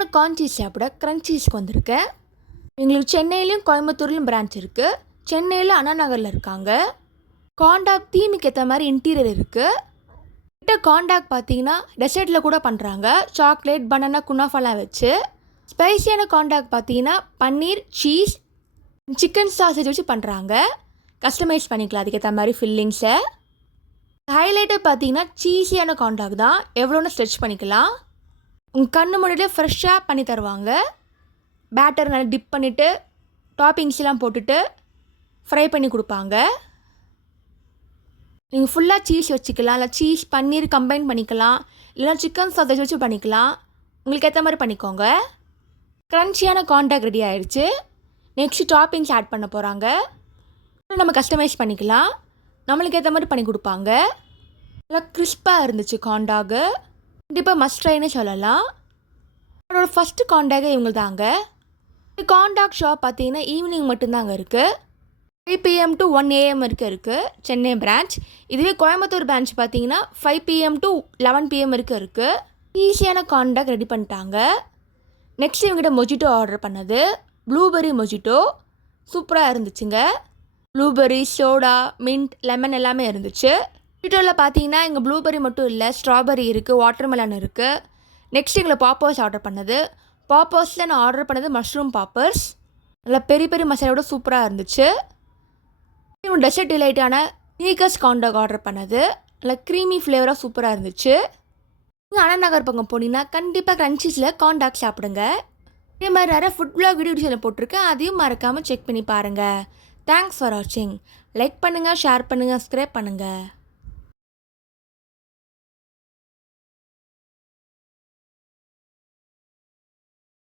கிறிஸ்பியான corn cheese சாப்பிட க்ரன்ச்சீஸ்க்கு வந்திருக்கேன். எங்களுக்கு சென்னையிலையும் கோயம்புத்தூர்லையும் பிரான்ச் இருக்குது. சென்னையில் அண்ணா நகரில் இருக்காங்க. காண்டாக் தீமுக்கு ஏற்ற மாதிரி இன்டீரியர் இருக்குது. கிட்ட காண்டாக் பார்த்தீங்கன்னா டெசர்ட்டில் கூட பண்ணுறாங்க. சாக்லேட், பனானா, குனாஃபாலாம் வச்சு. ஸ்பைசியான காண்டாக் பார்த்தீங்கன்னா பன்னீர், சீஸ், சிக்கன் சாசேஜ் வச்சு பண்ணுறாங்க. கஸ்டமைஸ் பண்ணிக்கலாம் அதுக்கேற்ற மாதிரி ஃபில்லிங்ஸை. ஹைலைட்டை பார்த்தீங்கன்னா சீஸியான காண்டாக் தான், எவ்வளோன்னு ஸ்ட்ரெச் பண்ணிக்கலாம். உங்கள் கண்ணு முன்னாடியே ஃப்ரெஷ்ஷாக பண்ணி தருவாங்க. பேட்டர் நல்லா டிப் பண்ணிவிட்டு டாப்பிங்ஸ்லாம் போட்டுட்டு ஃப்ரை பண்ணி கொடுப்பாங்க. நீங்கள் ஃபுல்லாக சீஸ் வச்சுக்கலாம், இல்லை சீஸ் பன்னீர் கம்பைன் பண்ணிக்கலாம், இல்லைனா சிக்கன் சாசேஜ் வச்சு பண்ணிக்கலாம். உங்களுக்கு ஏற்ற மாதிரி பண்ணிக்கோங்க. க்ரன்ச்சியான காண்டாக் ரெடி ஆகிடுச்சு. நெக்ஸ்ட் டாப்பிங்ஸ் ஆட் பண்ண போகிறாங்க. நம்ம கஸ்டமைஸ் பண்ணிக்கலாம். நம்மளுக்கு ஏற்ற மாதிரி பண்ணி கொடுப்பாங்க. நல்லா கிறிஸ்பாக இருந்துச்சு காண்டாகு. கண்டிப்பாக மஸ்ட் ட்ரைன்னு சொல்லலாம். என்னோட ஃபஸ்ட்டு காண்டாகே இவங்க தாங்க. காண்டாக் ஷாப் பார்த்தீங்கன்னா ஈவினிங் மட்டும்தாங்க இருக்குது. 5 PM to 1 AM வரைக்கும் இருக்குது சென்னை பிரான்ச். இதுவே கோயம்புத்தூர் பிரான்ச் பார்த்தீங்கன்னா 5 PM to 11 PM வரைக்கும் இருக்குது. ஈஸியான காண்டாக் ரெடி பண்ணிட்டாங்க. நெக்ஸ்ட் இவங்ககிட்ட மொஜிட்டோ ஆர்டர் பண்ணது. ப்ளூபெர்ரி மொஜிட்டோ சூப்பராக இருந்துச்சுங்க. ப்ளூபெர்ரி, சோடா, மின்ட், லெமன் எல்லாமே இருந்துச்சு. மொஜிட்டோவில் பார்த்தீங்கன்னா இங்கே ப்ளூபெர்ரி மட்டும் இல்லை, ஸ்ட்ராபெர்ரி இருக்குது, வாட்டர்மெலன் இருக்குது. நெக்ஸ்ட் எங்களை பாப்பர்ஸ் ஆர்டர் பண்ணது. பாப்பர்ஸில் நான் ஆர்டர் பண்ணது மஷ்ரூம் பாப்பர்ஸ். நல்லா பெரிய பெரிய மசாலாவோட சூப்பராக இருந்துச்சு. டெசர்ட் டிலைட்டான ஸ்னீக்கர்ஸ் காண்டாக் ஆர்டர் பண்ணது. நல்லா க்ரீமி ஃப்ளேவராக சூப்பராக இருந்துச்சு. நீங்கள் அண்ணா நகர் பக்கம் போனீங்கன்னா கண்டிப்பாக க்ரன்ச்சீஸில் காண்டாக் சாப்பிடுங்க. இதே மாதிரி நிறைய ஃபுட் வ்ளாக் வீடியோஸில் போட்டிருக்கேன், அதையும் மறக்காமல் செக் பண்ணி பாருங்கள். தேங்க்ஸ் ஃபார் வாட்சிங். லைக் பண்ணுங்கள், ஷேர் பண்ணுங்கள், சப்ஸ்கிரைப் பண்ணுங்கள்.